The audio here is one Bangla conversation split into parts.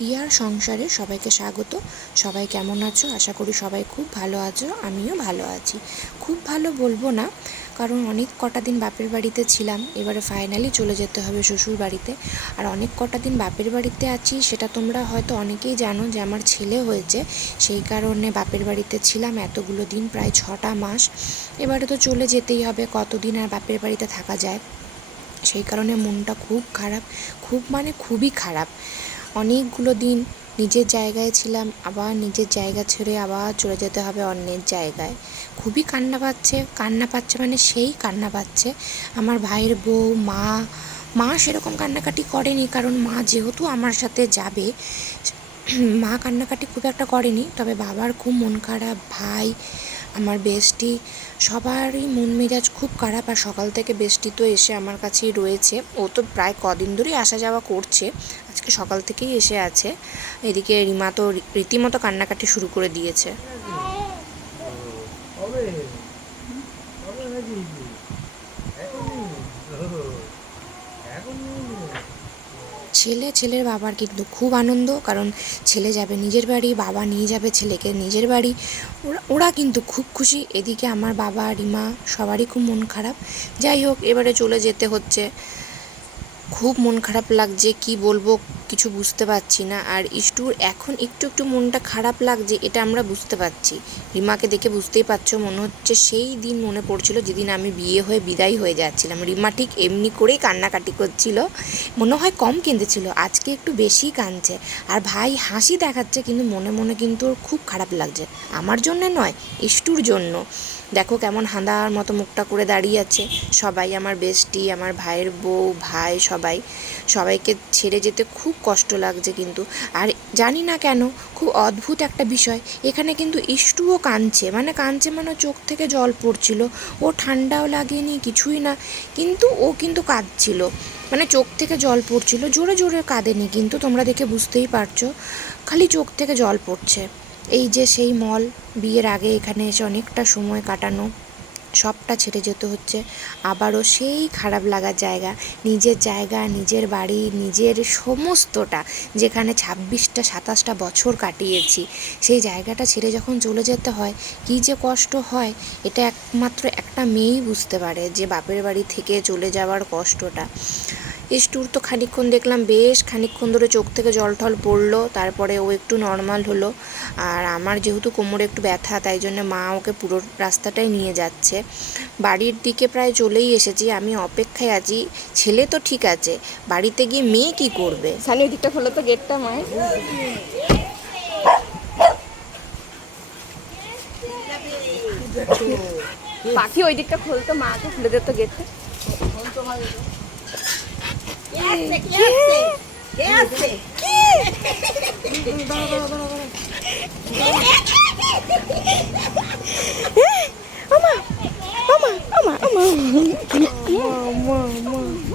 টিয়ার সংসারে সবাইকে স্বাগত। সবাই কেমন আছো? আশা করি সবাই খুব ভালো আছো, আমিও ভালো আছি। খুব ভালো বলব না, কারণ অনেক কটা দিন বাপের বাড়িতে ছিলাম, এবারে ফাইনালি চলে যেতে হবে শ্বশুর বাড়িতে। আর অনেক কটা দিন বাপের বাড়িতে আছি, সেটা তোমরা হয়তো অনেকেই জানো যে আমার ছেলে হয়েছে। সেই কারণে বাপের বাড়িতে ছিলাম এতগুলো দিন, প্রায় ছটা মাস। এবারে তো চলে যেতেই হবে, কতদিন আর বাপের বাড়িতে থাকা যায়? সেই কারণে মনটা খুব খারাপ, খুব মানে খুবই খারাপ। অনেকগুলো দিন নিজের জায়গায় ছিলাম, আবার নিজের জায়গা ছেড়ে আবার চলে যেতে হবে অন্যের জায়গায়। খুবই কান্না পাচ্ছে কান্না পাচ্ছে মানে সেই কান্না পাচ্ছে। আমার ভাইয়ের বউ, মা মা সেরকম কান্নাকাটি করেনি কারণ মা যেহেতু আমার সাথে যাবে, মা কান্নাকাটি খুব একটা করেনি। তবে বাবার খুব মন খারাপ, ভাই আমার বেস্টি সবারই মন মেজাজ খুব খারাপ আর সকাল থেকে বেস্টি তো এসে আমার কাছেই রয়েছে। ও তো প্রায় কদিন ধরেই আসা যাওয়া করছে। আজকে সকাল থেকেই এসে আছে। এদিকে রিমা তো রীতিমতো কান্নাকাটি শুরু করে দিয়েছে হবে হবে নাকি এখনই ও, এখনই ছেলে, ছেলের বাবার কিন্তু খুব আনন্দ, কারণ ছেলে যাবে নিজের বাড়ি, বাবা নিয়ে যাবে ছেলেকে নিজের বাড়ি। ওরা ওরা কিন্তু খুব খুশি। এদিকে আমার বাবা, রিমা সবারই খুব মন খারাপ। যাই হোক, এবারে চলে যেতে হচ্ছে। খুব মন খারাপ লাগছে, কি বলব? কিছু বুঝতে পারছি না। আর ইষ্টুর এখন একটু একটু মনটা খারাপ লাগছে, এটা আমরা বুঝতে পারছি। রিমাকে দেখে বুঝতেই পারছ, মনে হচ্ছে সেই দিন মনে পড়ছিল যেদিন আমি বিয়ে হয়ে বিদায় হয়ে যাচ্ছিলাম। রিমা ঠিক এমনি করেই কান্নাকাটি করছিল, মনে হয় কম কেঁদেছিল, আজকে একটু বেশি কাঁদছে। আর ভাই হাসি দেখাচ্ছে, কিন্তু মনে মনে কিন্তু ওর খুব খারাপ লাগছে। আমার জন্য নয়, ইষ্টুর জন্য। দেখো কেমন হাঁদার মতো মুখটা করে দাঁড়িয়ে আছে। সবাই আমার বেস্টি আমার ভাইয়ের বউ, ভাই, সবাই। সবাইকে ছেড়ে যেতে খুব কষ্ট লাগছে কিন্তু। আর জানি না কেন, খুব অদ্ভুত একটা বিষয়। এখানে কিন্তু ইষ্টুও কাঁদছে মানে কাঁদছে মানে চোখ থেকে জল পড়ছিল। ও ঠান্ডাও লাগেনি, কিছুই না, কিন্তু ও কিন্তু কাঁদছিল। মানে চোখ থেকে জল পড়ছিল, জোরে জোরে কাঁদেনি কিন্তু, তোমরা দেখে বুঝতেই পারছ। খালি চোখ থেকে জল পড়ছে। এই যে সেই মল, বিয়ের আগে এখানে এসে অনেকটা সময় কাটানো। সবটা ছেড়ে যেতে হচ্ছে। আবারও সেই খারাপ লাগার জায়গা, নিজের জায়গা, নিজের বাড়ি, নিজের সমস্তটা, যেখানে ছাব্বিশটা, সাতাশটা বছর কাটিয়েছি, সেই জায়গাটা ছেড়ে যখন চলে যেতে হয়, কি যে কষ্ট হয়, এটা একমাত্র একটা মেয়েই বুঝতে পারে যে বাপের বাড়ি থেকে চলে যাওয়ার কষ্টটা। ইস্টুর তো খানিকক্ষণ দেখলাম, বেশ খানিকক্ষণ ধরে চোখ থেকে জল টল পড়ল, তারপরে ও একটু নর্মাল হলো। আর আমার যেহেতু কোমরে একটু ব্যথা, তাই জন্য মা ওকে পুরো রাস্তাটাই নিয়ে যাচ্ছে। বাড়ির দিকে প্রায় চলেই এসেছি, আমি অপেক্ষায় আছি, ছেলে তো ঠিক আছে, বাড়িতে গিয়ে মেয়ে কি করবে? সানি দিকটা খোলো তো গেটটা মায়ের পাখি ওই দিকটা খুলতো মাকে খুলে দিত গেটটা। Yes, yes, yes. Oma, Oma, Oma, Oma. Oma, Oma.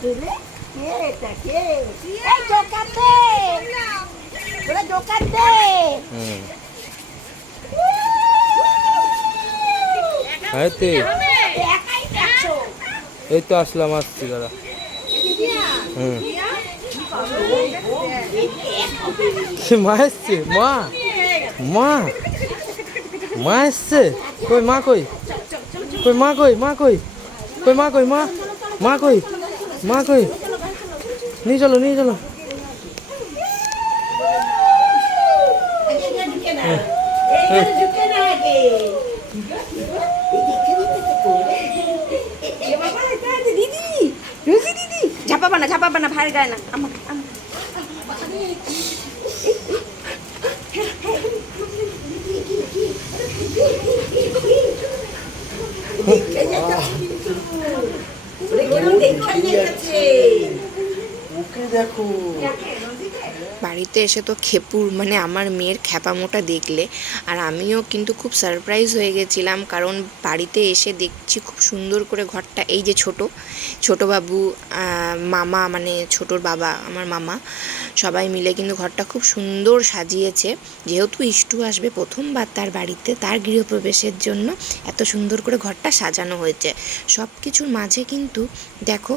Good. এই তো এই তো আসলাম, আসছি দাদা হুম। মা এসছে, মা। মা। মা এসছে। কই, মা কই? কই, মা কই মা কই? কই, মা কই, মা? মা কই? মা কই? নিয়ে চলো নিয়ে চলো ঝাপাবা না ঝাপাবা না ভাইয়ের গায়ে না আমার বাড়িতে এসে তো খেপুর মানে আমার মেয়ের খ্যাপামোটা দেখলে। আর আমিও কিন্তু খুব সারপ্রাইজ হয়ে গেছিলাম, কারণ বাড়িতে এসে দেখছি খুব সুন্দর করে ঘরটা, এই যে ছোট ছোট বাবু মামা মানে ছোটোর বাবা, আমার মামা, সবাই মিলে কিন্তু ঘরটা খুব সুন্দর সাজিয়েছে। যেহেতু ইষ্টু আসবে প্রথমবার তার বাড়িতে, তার গৃহপ্রবেশের জন্য এত সুন্দর করে ঘরটা সাজানো হয়েছে। সব কিছুর মাঝে কিন্তু দেখো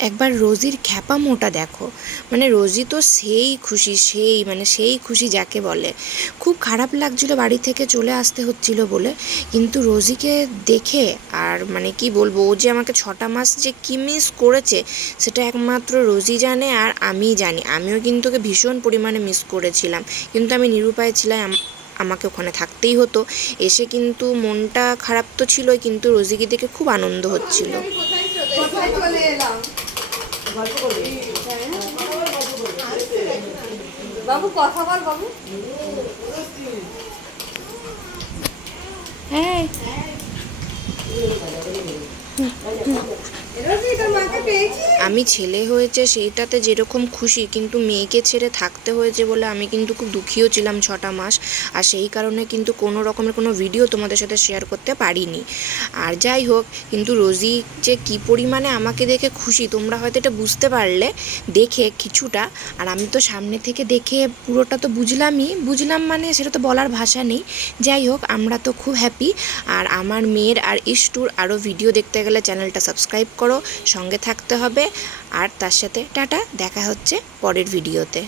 একবার রোজির খ্যাপা মোটা দেখো। মানে রোজি তো সেই খুশি, সেই মানে সেই খুশি যাকে বলে। খুব খারাপ লাগছিল বাড়ি থেকে চলে আসতে হচ্ছিল বলে। কিন্তু রোজিকে দেখে আর মানে কি বলব, ও যে আমাকে ছটা মাস যে কি মিস করেছে, সেটা একমাত্র রোজি জানে আর আমি জানি। আমিও কিন্তু ওকে ভীষণ পরিমাণে মিস করেছিলাম। কিন্তু আমি নিরুপায় ছিলাম আমাকে ওখানে থাকতেই হতো। এসে কিন্তু মনটা খারাপ তো ছিলই, কিন্তু রোজিকে দেখে খুব আনন্দ হচ্ছিল। বাবু কথা বল বাবু। হ্যাঁ। আমি ছেলে হয়েছে, সেইটাতে যেরকম খুশি, কিন্তু মেয়েকে ছেড়ে থাকতে হয়েছে বলে আমি কিন্তু খুব দুঃখীও ছিলাম ছটা মাস। আর সেই কারণে কিন্তু কোনো রকমের কোনো ভিডিও তোমাদের সাথে শেয়ার করতে পারিনি। আর যাই হোক, কিন্তু রোজি যে কী পরিমাণে আমাকে দেখে খুশি, তোমরা হয়তো এটা বুঝতে পারলে, দেখে কিছুটা। আর আমি তো সামনে থেকে দেখে পুরোটা তো বুঝলামই। বুঝলাম মানে সেটা তো বলার ভাষা নেই। যাই হোক, আমরা তো খুব হ্যাপি আর আমার মেয়ের আর ইস্টুর আরও ভিডিও দেখতে গেলে চ্যানেলটা সাবস্ক্রাইব করো, সঙ্গে থাকতে হবে। আর তার সাথে টাটা, দেখা হচ্ছে পরের ভিডিওতে।